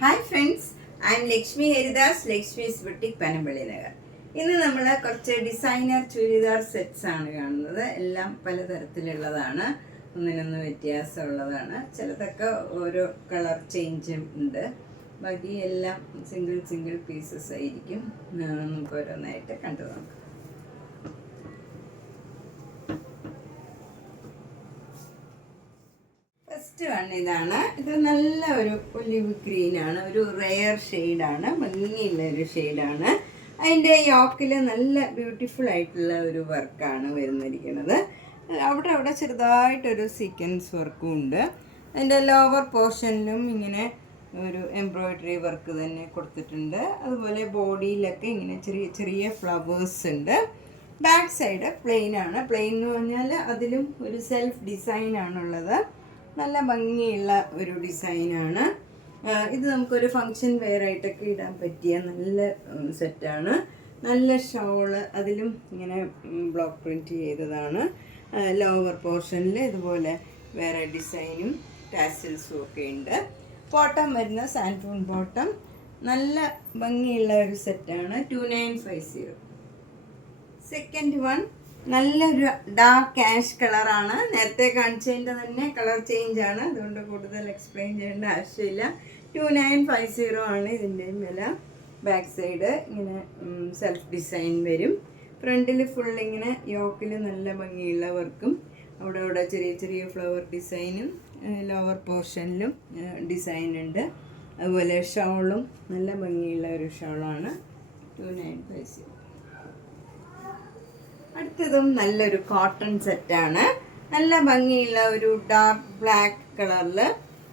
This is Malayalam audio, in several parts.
Hi friends, I M Lakshmi Haridas, Lakshmi's boutique Panampilly Nagar. ഇന്ന് നമ്മൾ കുറച്ച് ഡിസൈനർ ചുരിദാർ സെറ്റ്സ് ആണ് കാണുന്നത്. എല്ലാം പലതരത്തിലുള്ളതാണ്, ഒന്നിനൊന്ന് വ്യത്യാസമുള്ളതാണ്. ചിലതൊക്കെ ഓരോ കളർ ചേഞ്ചും ഉണ്ട്. ബാക്കി എല്ലാം സിംഗിൾ പീസസ് ആയിരിക്കും. നമുക്ക് ഓരോന്നായിട്ട് കണ്ടു നോക്കാം. ഫസ്റ്റ് വൺ ഇതാണ്. ഇത് നല്ല ഒരു ഒലിവ് ഗ്രീനാണ്, ഒരു റെയർ ഷെയ്ഡാണ്, ഭംഗിയുള്ള ഒരു ഷെയ്ഡാണ്. അതിൻ്റെ യോക്കിൽ നല്ല ബ്യൂട്ടിഫുൾ ആയിട്ടുള്ള ഒരു വർക്കാണ് വരുന്നിരിക്കുന്നത്. അവിടെ ചെറുതായിട്ടൊരു സീക്വൻസ് വർക്കും ഉണ്ട്. അതിൻ്റെ ലോവർ പോർഷനിലും ഇങ്ങനെ ഒരു എംബ്രോയ്ഡറി വർക്ക് തന്നെ കൊടുത്തിട്ടുണ്ട്. അതുപോലെ ബോഡിയിലൊക്കെ ഇങ്ങനെ ചെറിയ ചെറിയ ഫ്ലവേഴ്സ് ഉണ്ട്. ബാക്ക് സൈഡ് പ്ലെയിൻ ആണ്. പ്ലെയിൻ എന്ന് പറഞ്ഞാൽ അതിലും ഒരു സെൽഫ് ഡിസൈനാണുള്ളത്. നല്ല ഭംഗിയുള്ള ഒരു ഡിസൈനാണ് ഇത്. നമുക്കൊരു ഫങ്ഷൻ വെയർ ആയിട്ടൊക്കെ ഇടാൻ പറ്റിയ നല്ല സെറ്റാണ്. നല്ല ഷോള്, അതിലും ഇങ്ങനെ ബ്ലോക്ക് പ്രിൻറ്റ് ചെയ്തതാണ്. ലോവർ പോർഷനിൽ ഇതുപോലെ വേറെ ഡിസൈനും ടാസിൽസും ഒക്കെ ഉണ്ട്. ബോട്ടം വരുന്ന സാൻഡൂൺ ബോട്ടം, നല്ല ഭംഗിയുള്ള ഒരു സെറ്റാണ്. 2950. സെക്കൻഡ് വൺ നല്ലൊരു ഡാർക്ക് ആഷ് കളറാണ്. നേരത്തെ കാണിച്ചതിൻ്റെ തന്നെ കളർ ചേഞ്ച് ആണ്, അതുകൊണ്ട് കൂടുതൽ എക്സ്പ്ലെയിൻ ചെയ്യേണ്ട ആവശ്യമില്ല. 2950 ആണ് ഇതിൻ്റെയും വില. ബാക്ക് സൈഡ് ഇങ്ങനെ സെൽഫ് ഡിസൈൻ വരും. ഫ്രണ്ടിൽ ഫുൾ ഇങ്ങനെ യോക്കിൽ നല്ല ഭംഗിയുള്ള വർക്കും, അവിടെ ചെറിയ ചെറിയ ഫ്ലവർ ഡിസൈനും, ലോവർ പോർഷനിലും ഡിസൈൻ ഉണ്ട്. അതുപോലെ ഷോളും നല്ല ഭംഗിയുള്ള ഒരു ഷോളാണ്. 2950. അടുത്തതും നല്ലൊരു കോട്ടൺ സെറ്റാണ്. നല്ല ഭംഗിയുള്ള ഒരു ഡാർക്ക് ബ്ലാക്ക് കളറിൽ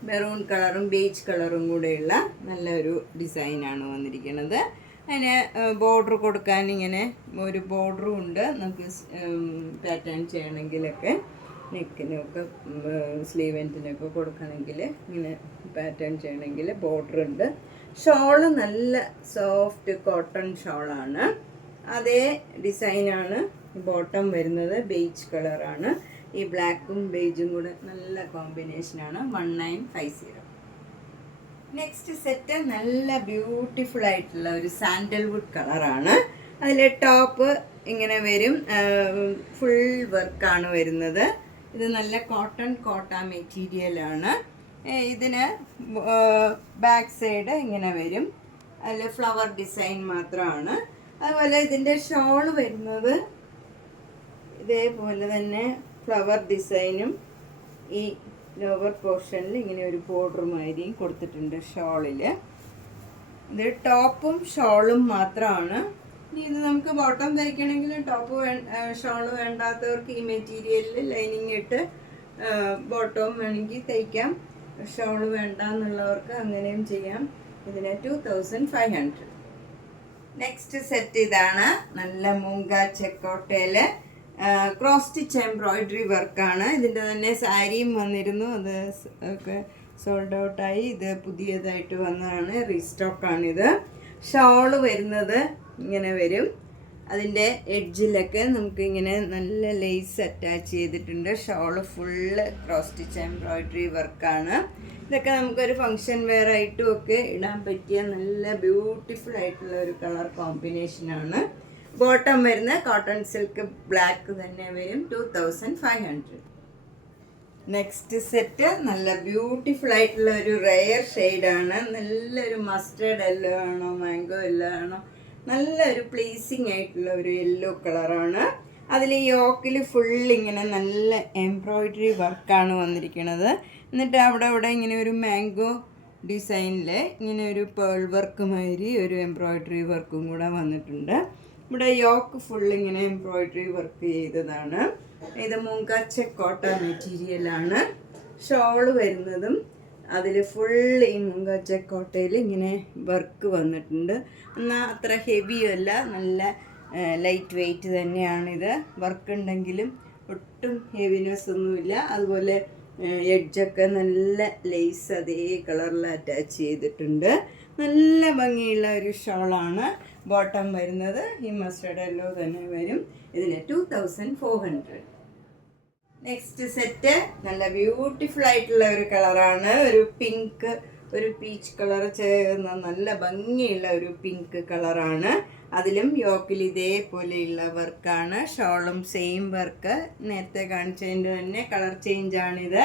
മെറൂൺ കളറും ബേജ് കളറും കൂടെയുള്ള നല്ലൊരു ഡിസൈനാണ് വന്നിരിക്കുന്നത്. അതിന് ബോർഡർ കൊടുക്കാൻ ഇങ്ങനെ ഒരു ബോർഡറും ഉണ്ട്. നമുക്ക് പാറ്റേൺ ചെയ്യണമെങ്കിലൊക്കെ നെക്കിനൊക്കെ സ്ലീവെൻറ്റിനൊക്കെ കൊടുക്കണമെങ്കിൽ ഇങ്ങനെ പാറ്റേൺ ചെയ്യണമെങ്കിൽ ബോർഡർ ഉണ്ട്. ഷോള് നല്ല സോഫ്റ്റ് കോട്ടൺ ഷോളാണ്. അതേ ഡിസൈനാണ് ബോട്ടം വരുന്നത്. ബേജ് കളറാണ്. ഈ ബ്ലാക്കും ബേജും കൂടെ നല്ല കോമ്പിനേഷനാണ്. 1950. നെക്സ്റ്റ് സെറ്റ് നല്ല ബ്യൂട്ടിഫുൾ ആയിട്ടുള്ള ഒരു സാൻഡൽവുഡ് കളറാണ്. അതിൽ ടോപ്പ് ഇങ്ങനെ വരും, ഫുൾ വർക്കാണ് വരുന്നത്. ഇത് നല്ല കോട്ട മെറ്റീരിയലാണ്. ഇതിന് ബാക്ക് സൈഡ് ഇങ്ങനെ വരും. അതിൽ ഫ്ലവർ ഡിസൈൻ മാത്രമാണ്. അതുപോലെ ഇതിൻ്റെ ഷോള് വരുന്നത് ഇതേപോലെ തന്നെ ഫ്ലവർ ഡിസൈനും ഈ ലോവർ പോർഷനിൽ ഇങ്ങനെ ഒരു ബോർഡർ മാതിരിയും കൊടുത്തിട്ടുണ്ട് ഷോളിൽ. ഇത് ടോപ്പും ഷോളും മാത്രമാണ്. ഇത് നമുക്ക് ബോട്ടം തയ്ക്കണമെങ്കിൽ ടോപ്പ് ഷോള് വേണ്ടാത്തവർക്ക് ഈ മെറ്റീരിയലിൽ ലൈനിങ് ഇട്ട് ബോട്ടവും വേണമെങ്കിൽ തയ്ക്കാം. ഷോള് വേണ്ട എന്നുള്ളവർക്ക് അങ്ങനെയും ചെയ്യാം. ഇതിന് 2500. നെക്സ്റ്റ് സെറ്റ് ഇതാണ്. നല്ല മൂങ്ക ചെക്കോട്ടയിൽ ക്രോസ് സ്റ്റിച്ച് എംബ്രോയിഡറി വർക്കാണ്. ഇതിൻ്റെ തന്നെ സാരിയും വന്നിരുന്നു, അത് ഒക്കെ സോൾഡ് ഔട്ടായി. ഇത് പുതിയതായിട്ട് വന്നതാണ്, റീസ്റ്റോക്കാണിത്. ഷോള് വരുന്നത് ഇങ്ങനെ വരും. അതിൻ്റെ എഡ്ജിലൊക്കെ നമുക്ക് ഇങ്ങനെ നല്ല ലേസ് അറ്റാച്ച് ചെയ്തിട്ടുണ്ട്. Shawl full cross stitch embroidery വർക്കാണ്. ഇതൊക്കെ നമുക്കൊരു ഫങ്ഷൻ വെയർ ആയിട്ടും ഒക്കെ ഇടാൻ പറ്റിയ നല്ല ബ്യൂട്ടിഫുൾ ആയിട്ടുള്ള ഒരു കളർ കോമ്പിനേഷനാണ്. ബോട്ടം വരുന്ന കോട്ടൺ സിൽക്ക് ബ്ലാക്ക് തന്നെ വരും. 2500. നെക്സ്റ്റ് സെറ്റ് നല്ല ബ്യൂട്ടിഫുൾ ആയിട്ടുള്ള ഒരു റെയർ ഷെയ്ഡാണ്. നല്ലൊരു മസ്റ്റേർഡ് യെല്ലോ ആണോ മാംഗോ യെല്ലോ ആണോ, നല്ലൊരു പ്ലീസിങ് ആയിട്ടുള്ള ഒരു യെല്ലോ കളറാണ്. അതിൽ യോക്കിൽ ഫുൾ ഇങ്ങനെ നല്ല എംബ്രോയിഡറി വർക്കാണ് വന്നിരിക്കുന്നത്. എന്നിട്ട് അവിടെ ഇങ്ങനെ ഒരു മാംഗോ ഡിസൈനിൽ ഇങ്ങനെ ഒരു പേൾ വർക്ക് മാതിരി ഒരു എംബ്രോയിഡറി വർക്കും കൂടെ വന്നിട്ടുണ്ട്. ഇവിടെ യോക്ക് ഫുൾ ഇങ്ങനെ എംബ്രോയിഡറി വർക്ക് ചെയ്തതാണ്. ഇത് മൂങ്ക ചെക്കോട്ട മെറ്റീരിയലാണ്. ഷോള് വരുന്നതും അതിൽ ഫുൾ ഈ മൂങ്ക ചെക്കോട്ടയിൽ ഇങ്ങനെ വർക്ക് വന്നിട്ടുണ്ട്. എന്നാൽ അത്ര ഹെവിയല്ല, നല്ല ലൈറ്റ് വെയ്റ്റ് തന്നെയാണിത്. വർക്ക് ഉണ്ടെങ്കിലും ഒട്ടും ഹെവിനെസ് ഒന്നുമില്ല. അതുപോലെ എഡ്ജൊക്കെ നല്ല ലേസ് അതേ കളറിൽ അറ്റാച്ച് ചെയ്തിട്ടുണ്ട്. നല്ല ഭംഗിയുള്ള ഒരു ഷോളാണ്. ബോട്ടം വരുന്നത് ഈ മസ്റ്റേർഡ് യെല്ലോ തന്നെ വരും. ഇതിന് 2400. നെക്സ്റ്റ് സെറ്റ് നല്ല ബ്യൂട്ടിഫുൾ ആയിട്ടുള്ള ഒരു കളറാണ്. ഒരു പിങ്ക് ഒരു പീച്ച് കളർ ചേർന്ന നല്ല ഭംഗിയുള്ള ഒരു പിങ്ക് കളറാണ്. അതിലും യോക്കിൽ ഇതേപോലെയുള്ള വർക്കാണ്. ഷോളും സെയിം വർക്ക്, നേരത്തെ കാണിച്ചതിൻ്റെ തന്നെ കളർ ചേഞ്ചാണിത്.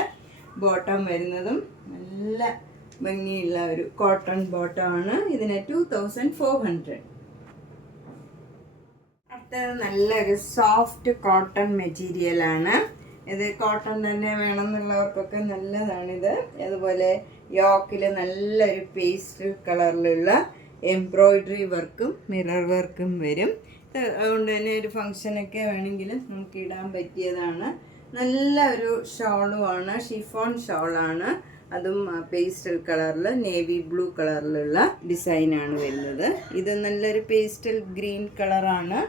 ബോട്ടം വരുന്നതും നല്ല ഭംഗിയുള്ള ഒരു കോട്ടൺ ബോട്ടമാണ്. ഇതിന് 2400. അടുത്തത് നല്ലൊരു സോഫ്റ്റ് കോട്ടൺ മെറ്റീരിയലാണ്. ഇത് കോട്ടൺ തന്നെ വേണമെന്നുള്ളവർക്കൊക്കെ നല്ലതാണിത്. അതുപോലെ യോക്കിൽ നല്ലൊരു പേസ്റ്റൽ കളറിലുള്ള എംബ്രോയിഡറി വർക്കും മിറർ വർക്കും വരും. അതുകൊണ്ട് തന്നെ ഒരു ഫങ്ഷനൊക്കെ വേണമെങ്കിൽ നമുക്ക് ഇടാൻ പറ്റിയതാണ്. നല്ല ഒരു ഷോളുമാണ്, ഷിഫോൺ ഷോളാണ്. അതും പേസ്റ്റൽ കളറിൽ നേവി ബ്ലൂ കളറിലുള്ള ഡിസൈനാണ് വരുന്നത്. ഇത് നല്ലൊരു പേസ്റ്റൽ ഗ്രീൻ കളറാണ്.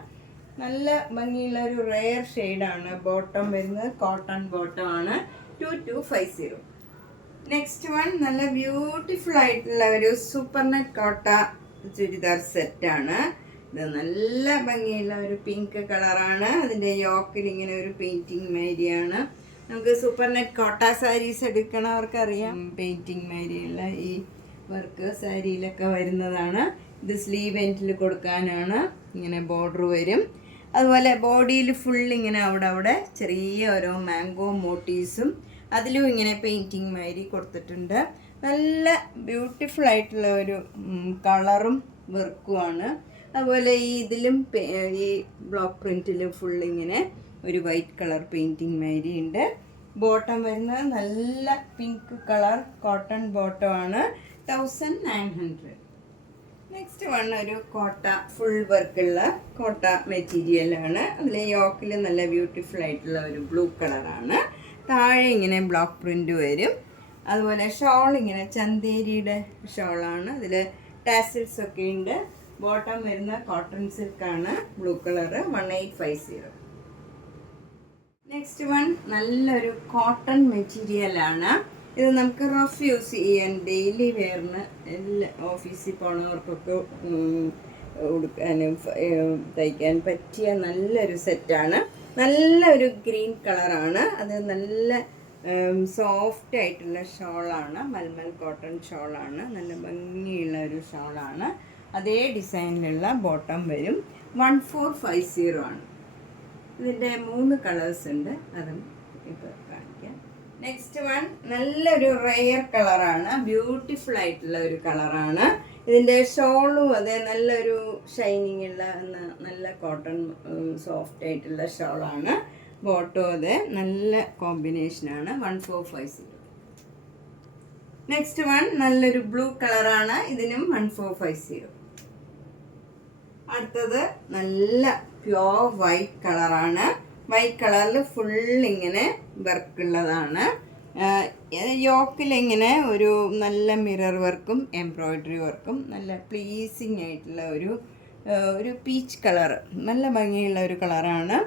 നല്ല ഭംഗിയുള്ള ഒരു റെയർ ഷെയ്ഡാണ്. ബോട്ടം വരുന്നത് കോട്ടൺ ബോട്ടമാണ്. 2250. നെക്സ്റ്റ് വൺ നല്ല ബ്യൂട്ടിഫുൾ ആയിട്ടുള്ള ഒരു സൂപ്പർ നെറ്റ് കോട്ട ചുരിദാർ സെറ്റാണ്. ഇത് നല്ല ഭംഗിയുള്ള ഒരു പിങ്ക് കളറാണ്. അതിൻ്റെ യോക്കിൽ ഇങ്ങനെ ഒരു പെയിൻറ്റിങ് മാരിയാണ്. നമുക്ക് സൂപ്പർ നെറ്റ് കോട്ട സാരീസ് എടുക്കണവർക്കറിയാം, പെയിൻറ്റിങ് മാരിയുള്ള ഈ വർക്ക് സാരിയിലൊക്കെ വരുന്നതാണ്. ഇത് സ്ലീവ് എൻഡിൽ കൊടുക്കാനാണ്. ഇങ്ങനെ ബോർഡർ വരും. അതുപോലെ ബോഡിയിൽ ഫുൾ ഇങ്ങനെ അവിടെ ചെറിയ ഓരോ മാംഗോ മോട്ടീവ്സും അതിലും ഇങ്ങനെ പെയിൻറ്റിങ് മാതിരി കൊടുത്തിട്ടുണ്ട്. നല്ല ബ്യൂട്ടിഫുൾ ആയിട്ടുള്ള ഒരു കളറും വർക്കുമാണ്. അതുപോലെ ഈ ഇതിലും ഈ ബ്ലോക്ക് പ്രിൻറ്റിൽ ഫുൾ ഇങ്ങനെ ഒരു വൈറ്റ് കളർ പെയിൻറ്റിങ് മാതിരി ഉണ്ട്. ബോട്ടം വരുന്നത് നല്ല പിങ്ക് കളർ കോട്ടൺ ബോട്ടമാണ്. 1900. നെക്സ്റ്റ് വൺ ഒരു കോട്ട ഫുൾ വർക്കുള്ള കോട്ട മെറ്റീരിയലാണ്. അതിൽ യോക്കിൽ നല്ല ബ്യൂട്ടിഫുൾ ആയിട്ടുള്ള ഒരു ബ്ലൂ കളറാണ്. താഴെ ഇങ്ങനെ ബ്ലോക്ക് പ്രിൻ്റ് വരും. അതുപോലെ ഷോൾ ഇങ്ങനെ ചന്തേരിയുടെ ഷോളാണ്. അതിൽ ടാസിൽസ് ഒക്കെ ഉണ്ട്. ബോട്ടം വരുന്ന കോട്ടൺ സിൽക്കാണ്, ബ്ലൂ കളറ്. 1850. നെക്സ്റ്റ് വൺ നല്ലൊരു കോട്ടൺ മെറ്റീരിയലാണ്. ഇത് നമുക്ക് റഫ് യൂസ് ചെയ്യാൻ, ഡെയിലി വെയറിന് എല്ലാ ഓഫീസിൽ പോണവർക്കൊക്കെ ഉടുക്കാനും തയ്ക്കാൻ പറ്റിയ നല്ലൊരു സെറ്റാണ്. നല്ലൊരു ഗ്രീൻ കളറാണ്. അത് നല്ല സോഫ്റ്റ് ആയിട്ടുള്ള ഷോളാണ്. മൽമൽ കോട്ടൺ ഷോളാണ്. നല്ല ഭംഗിയുള്ള ഒരു ഷോളാണ്. അതേ ഡിസൈനിലുള്ള ബോട്ടം വരും. 1450 ആണ്. ഇതിൻ്റെ 3 കളേഴ്സ് ഉണ്ട്. അതും ഇപ്പോൾ കാണിക്കാം. നെക്സ്റ്റ് വൺ നല്ലൊരു റെയർ കളറാണ്. ബ്യൂട്ടിഫുൾ ആയിട്ടുള്ള ഒരു കളറാണ്. ഇതിൻ്റെ ഷോളും അതെ നല്ലൊരു ഷൈനിങ് ഉള്ള നല്ല കോട്ടൺ സോഫ്റ്റ് ആയിട്ടുള്ള ഷോളാണ്. ബോട്ടോ അതെ നല്ല കോമ്പിനേഷനാണ്. 1450. നെക്സ്റ്റ് വൺ നല്ലൊരു ബ്ലൂ കളറാണ്. ഇതിനും 1450. അടുത്തത് നല്ല പ്യോർ വൈറ്റ് കളറാണ്. വൈറ്റ് കളറിൽ ഫുൾ ഇങ്ങനെ വർക്കുള്ളതാണ്. യോക്കിൽ ഇങ്ങനെ ഒരു നല്ല മിറർ വർക്കും എംബ്രോയിഡറി വർക്കും നല്ല പ്ലീസിങ് ആയിട്ടുള്ള ഒരു പീച്ച് കളർ, നല്ല ഭംഗിയുള്ള ഒരു കളറാണ്.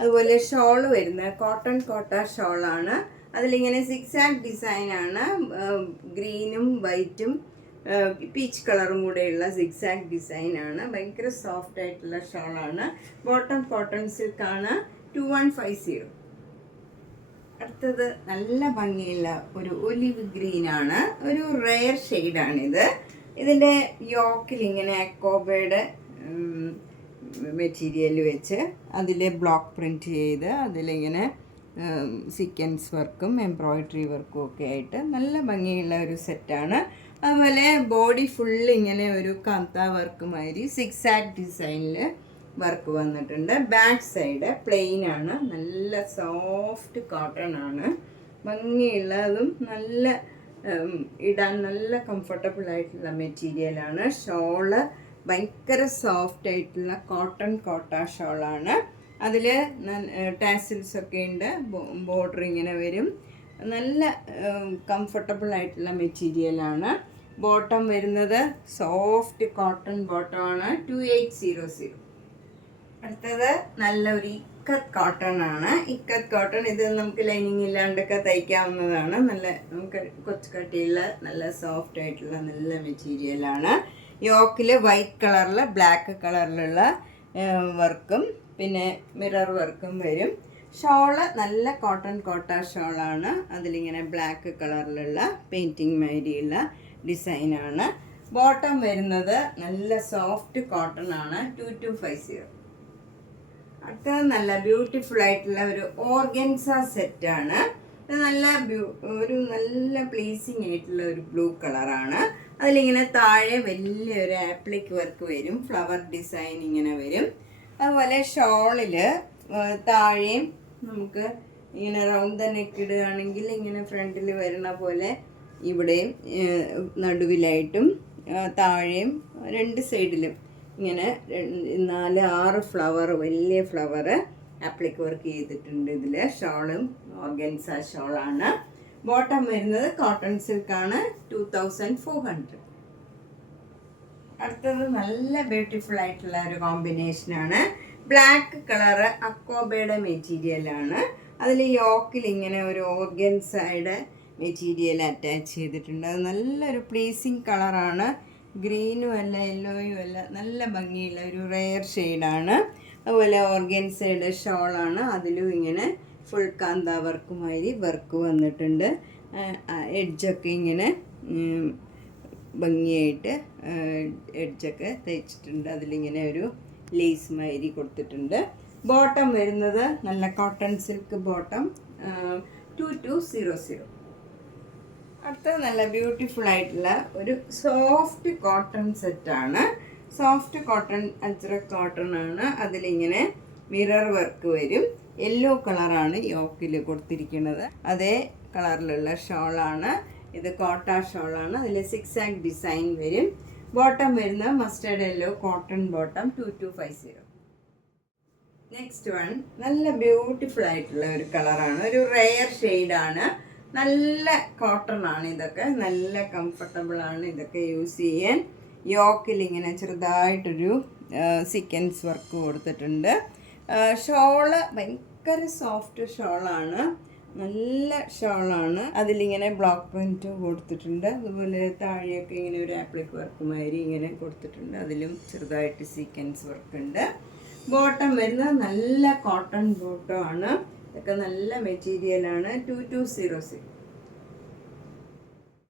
അതുപോലെ ഷോൾ വരുന്നത് കോട്ടൺ കോട്ട ഷോളാണ്. അതിലിങ്ങനെ സിക്സാക് ഡിസൈനാണ്. ഗ്രീനും വൈറ്റും പീച്ച് കളറും കൂടെയുള്ള സിക്സാക് ഡിസൈനാണ്. ഭയങ്കര സോഫ്റ്റ് ആയിട്ടുള്ള ഷോളാണ്. ബോട്ടം കോട്ടൺ സിൽക്കാണ്. 2150. അടുത്തത് നല്ല ഭംഗിയുള്ള ഒരു ഒലിവ് ഗ്രീനാണ്. ഒരു റെയർ ഷെയ്ഡാണിത്. ഇതിൻ്റെ യോക്കിൽ ഇങ്ങനെ അക്കോബയുടെ മെറ്റീരിയൽ വെച്ച് അതിൽ ബ്ലോക്ക് പ്രിൻറ്റ് ചെയ്ത് അതിലിങ്ങനെ സീക്വൻസ് വർക്കും എംബ്രോയിഡറി വർക്കും ഒക്കെ ആയിട്ട് നല്ല ഭംഗിയുള്ള ഒരു സെറ്റാണ്. അതുപോലെ ബോഡി ഫുള്ള് ഇങ്ങനെ ഒരു കാന്ത വർക്ക് മാതിരി സിക്സാക് ഡിസൈനിൽ വർക്ക് വന്നിട്ടുണ്ട്. ബാക്ക് സൈഡ് പ്ലെയിൻ ആണ്. നല്ല സോഫ്റ്റ് കോട്ടൺ ആണ്. ഭംഗിയുള്ളതും നല്ല ഇടാൻ നല്ല കംഫർട്ടബിൾ ആയിട്ടുള്ള മെറ്റീരിയലാണ്. ഷോള് ഭയങ്കര സോഫ്റ്റ് ആയിട്ടുള്ള കോട്ടൺ കോട്ട ഷോളാണ്. അതിൽ ടാസിൽസ് ഒക്കെ ഉണ്ട്. ബോർഡർ ഇങ്ങനെ വരും. നല്ല കംഫർട്ടബിൾ ആയിട്ടുള്ള മെറ്റീരിയലാണ്. ബോട്ടം വരുന്നത് സോഫ്റ്റ് കോട്ടൺ ബോട്ടമാണ്. 2800. അടുത്തത് നല്ലൊരു ഇക്കത്ത് കോട്ടൺ ആണ്. ഇക്കത്ത് കോട്ടൺ ഇത് നമുക്ക് ലൈനിങ് ഇല്ലാണ്ടൊക്കെ തയ്ക്കാവുന്നതാണ്. നല്ല നമുക്ക് കൊച്ചു കട്ടിയുള്ള നല്ല സോഫ്റ്റ് ആയിട്ടുള്ള നല്ല മെറ്റീരിയലാണ്. യോക്കിൽ വൈറ്റ് കളറിൽ ബ്ലാക്ക് കളറിലുള്ള വർക്കും പിന്നെ മിറർ വർക്കും വരും. ഷോള് നല്ല കോട്ടൺ കോട്ട ഷോളാണ്. അതിലിങ്ങനെ ബ്ലാക്ക് കളറിലുള്ള പെയിൻറ്റിങ് മാതിരിയുള്ള ഡിസൈനാണ്. ബോട്ടം വരുന്നത് നല്ല സോഫ്റ്റ് കോട്ടൺ ആണ്, 2250. അടുത്തത് നല്ല ബ്യൂട്ടിഫുൾ ആയിട്ടുള്ള ഒരു ഓർഗൻസ സെറ്റാണ്. ഇത് നല്ല പ്ലീസിങ് ആയിട്ടുള്ള ഒരു ബ്ലൂ കളറാണ്. അതിലിങ്ങനെ താഴെ വലിയൊരു ആപ്ലിക് വർക്ക് വരും, ഫ്ലവർ ഡിസൈൻ ഇങ്ങനെ വരും. അതുപോലെ ഷോളിൽ താഴെയും നമുക്ക് ഇങ്ങനെ റൗണ്ട് നെക്ക് ഇടുകയാണെങ്കിൽ ഇങ്ങനെ ഫ്രണ്ടിൽ വരുന്ന പോലെ ഇവിടെയും നടുവിലായിട്ടും താഴെയും 2 സൈഡിലും ഇങ്ങനെ 4-6 ഫ്ലവർ, വലിയ ഫ്ലവർ ആപ്ലിക് വർക്ക് ചെയ്തിട്ടുണ്ട്. ഇതിൽ ഷോളും ഓർഗൻസ ഷോളാണ്. ബോട്ടം വരുന്നത് കോട്ടൺ സിൽക്കാണ്, 2400. അടുത്തത് നല്ല ബ്യൂട്ടിഫുൾ ആയിട്ടുള്ള ഒരു കോമ്പിനേഷനാണ്. ബ്ലാക്ക് കളറ് അക്കോബയുടെ മെറ്റീരിയലാണ്. അതിൽ യോക്കിൽ ഇങ്ങനെ ഒരു ഓർഗൻസയുടെ മെറ്റീരിയൽ അറ്റാച്ച് ചെയ്തിട്ടുണ്ട്. അത് നല്ലൊരു പ്ലീസിങ് കളറാണ്. ഗ്രീനും അല്ല യെല്ലോയും അല്ല, നല്ല ഭംഗിയുള്ള ഒരു റെയർ ഷെയ്ഡാണ്. അതുപോലെ ഓർഗൻസയുടെ ഷോളാണ്. അതിലും ഇങ്ങനെ ഫുൾ കാന്ത വർക്കുമാതിരി വർക്ക് വന്നിട്ടുണ്ട്. എഡ്ജൊക്കെ ഇങ്ങനെ ഭംഗിയായിട്ട് എഡ്ജൊക്കെ തയ്ച്ചിട്ടുണ്ട്. അതിലിങ്ങനെ ഒരു ലേസ് മാതിരി കൊടുത്തിട്ടുണ്ട്. ബോട്ടം വരുന്നത് നല്ല കോട്ടൺ സിൽക്ക് ബോട്ടം, 2200. അടുത്തത് നല്ല ബ്യൂട്ടിഫുൾ ആയിട്ടുള്ള ഒരു സോഫ്റ്റ് കോട്ടൺ സെറ്റാണ്. സോഫ്റ്റ് കോട്ടൺ, അജ്രക് കോട്ടൺ ആണ്. അതിലിങ്ങനെ മിറർ വർക്ക് വരും. യെല്ലോ കളറാണ് യോക്കിൽ കൊടുത്തിരിക്കുന്നത്. അതേ കളറിലുള്ള ഷോളാണ് ഇത്, കോട്ട ഷോളാണ്. അതിൽ 6 ഡിസൈൻ വരും. ബോട്ടം വരുന്ന mustard yellow cotton bottom, 2250. Next one നല്ല ബ്യൂട്ടിഫുൾ ആയിട്ടുള്ള ഒരു കളറാണ്, ഒരു റെയർ ഷെയ്ഡാണ്. നല്ല കോട്ടൺ ആണ്. ഇതൊക്കെ നല്ല കംഫർട്ടബിൾ ആണ് ഇതൊക്കെ യൂസ് ചെയ്യാൻ. യോക്കിൽ ഇങ്ങനെ ചെറുതായിട്ടൊരു സീക്വൻസ് വർക്ക് കൊടുത്തിട്ടുണ്ട്. ഷോള് ഭയങ്കര സോഫ്റ്റ് ഷോളാണ്, നല്ല ഷോളാണ്. അതിലിങ്ങനെ ബ്ലോക്ക് പ്രിൻറ്റ് കൊടുത്തിട്ടുണ്ട്. അതുപോലെ താഴെയൊക്കെ ഇങ്ങനെ ഒരു ആപ്ലിക് വർക്ക് മാതിരി ഇങ്ങനെ കൊടുത്തിട്ടുണ്ട്. അതിലും ചെറുതായിട്ട് സീക്വൻസ് വർക്ക് ഉണ്ട്. ബോട്ടം വരുന്നത് നല്ല കോട്ടൺ ബോട്ടം ആണ്. ഇതൊക്കെ നല്ല മെറ്റീരിയലാണ്, 2200.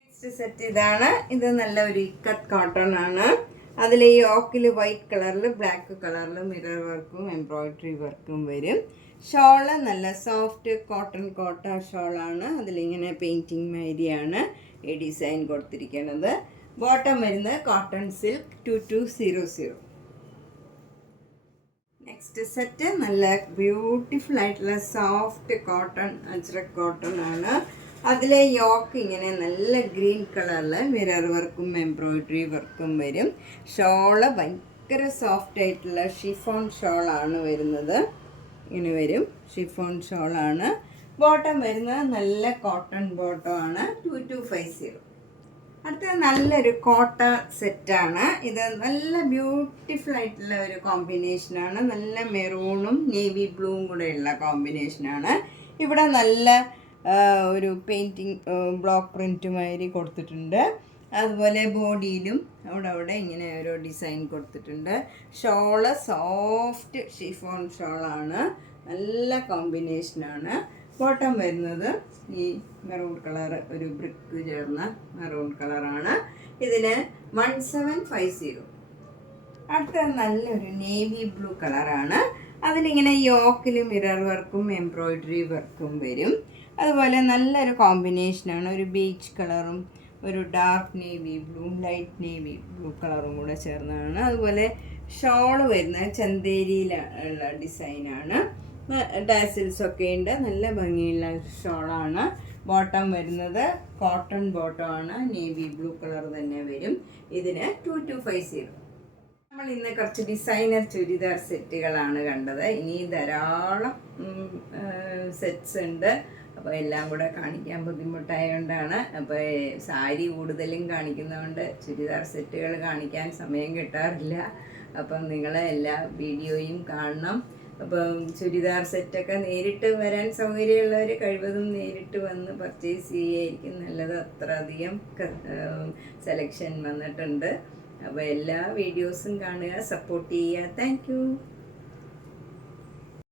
നെക്സ്റ്റ് സെറ്റ് ഇതാണ്. ഇത് നല്ല ഒരു ഇക്കത്ത് കോട്ടൺ ആണ്. അതിൽ ഈ യോക്കിൽ വൈറ്റ് കളറിൽ ബ്ലാക്ക് കളറിൽ മിറർ വർക്കും എംബ്രോയിഡറി വർക്കും വരും. ഷോള് നല്ല സോഫ്റ്റ് കോട്ടൺ കോട്ട ഷോളാണ്. അതിലിങ്ങനെ പെയിൻറ്റിങ് മാതിരിയാണ് ഈ ഡിസൈൻ കൊടുത്തിരിക്കുന്നത്. ബോട്ടം വരുന്നത് കോട്ടൺ സിൽക്ക്, 2200. നെക്സ്റ്റ് സെറ്റ് നല്ല ബ്യൂട്ടിഫുൾ ആയിട്ടുള്ള സോഫ്റ്റ് കോട്ടൺ, അജ്രക് കോട്ടൺ ആണ്. അതിലെ യോക്ക് ഇങ്ങനെ നല്ല ഗ്രീൻ കളറിൽ മിറർ വർക്കും എംബ്രോയിഡറി വർക്കും വരും. ഷോള് ഭയങ്കര സോഫ്റ്റ് ആയിട്ടുള്ള ഷിഫോൺ ഷോളാണ് വരുന്നത്. ഇങ്ങനെ വരും, ഷിഫോൺ ഷോളാണ്. ബോട്ടം വരുന്നത് നല്ല കോട്ടൺ ബോട്ടം ആണ്, 2250. അടുത്ത നല്ലൊരു കോട്ട സെറ്റാണ്. ഇത് നല്ല ബ്യൂട്ടിഫുൾ ആയിട്ടുള്ള ഒരു കോമ്പിനേഷനാണ്. നല്ല മെറൂണും നേവി ബ്ലൂവും കൂടെയുള്ള കോമ്പിനേഷനാണ്. ഇവിടെ നല്ല ഒരു പെയിൻറ്റിങ് ബ്ലോക്ക് പ്രിൻറ്റ് മാതിരി കൊടുത്തിട്ടുണ്ട്. അതുപോലെ ബോഡിയിലും അവിടെ ഇങ്ങനെ ഓരോ ഡിസൈൻ കൊടുത്തിട്ടുണ്ട്. ഷോള് സോഫ്റ്റ് ഷിഫോൺ ഷോളാണ്, നല്ല കോമ്പിനേഷനാണ്. ബോട്ടം വരുന്നത് ഈ മെറൂൺ കളർ, ഒരു ബ്രിക്ക് ചേർന്ന മെറൂൺ കളറാണ്. ഇതിന് 1750. അടുത്ത നല്ലൊരു നേവി ബ്ലൂ കളറാണ്. അതിലിങ്ങനെ യോക്കിൽ മിറർ വർക്കും എംബ്രോയിഡറി വർക്കും വരും. അതുപോലെ നല്ലൊരു കോമ്പിനേഷനാണ്. ഒരു ബീച്ച് കളറും ഒരു dark navy blue, light navy blue കളറും കൂടെ ചേർന്നതാണ്. അതുപോലെ ഷോള് വരുന്നത് ചന്തേരിയിലുള്ള ഡിസൈനാണ്. ടാസിൽസ് ഒക്കെ ഉണ്ട്. നല്ല ഭംഗിയുള്ള ഷോളാണ്. ബോട്ടം വരുന്നത് കോട്ടൺ ബോട്ടം ആണ്, നേവി ബ്ലൂ കളർ തന്നെ വരും. ഇതിന് 2250. നമ്മൾ ഇന്ന് കുറച്ച് ഡിസൈനർ ചുരിദാർ സെറ്റുകളാണ് കണ്ടത്. ഇനി ധാരാളം സെറ്റ്സ് ഉണ്ട്. അപ്പോൾ എല്ലാം കൂടെ കാണിക്കാൻ ബുദ്ധിമുട്ടായതുകൊണ്ടാണ്. അപ്പോൾ സാരി കൂടുതലും കാണിക്കുന്നതുകൊണ്ട് ചുരിദാർ സെറ്റുകൾ കാണിക്കാൻ സമയം കിട്ടാറില്ല. അപ്പം നിങ്ങൾ എല്ലാ വീഡിയോയും കാണണം. അപ്പം ചുരിദാർ സെറ്റൊക്കെ നേരിട്ട് വരാൻ സൗകര്യമുള്ളവർ കഴിവതും നേരിട്ട് വന്ന് പർച്ചേസ് ചെയ്യുകയായിരിക്കും നല്ലത്. അത്ര അധികം സെലക്ഷൻ വന്നിട്ടുണ്ട്. അപ്പോൾ എല്ലാ വീഡിയോസും കാണുക, സപ്പോർട്ട് ചെയ്യുക. താങ്ക്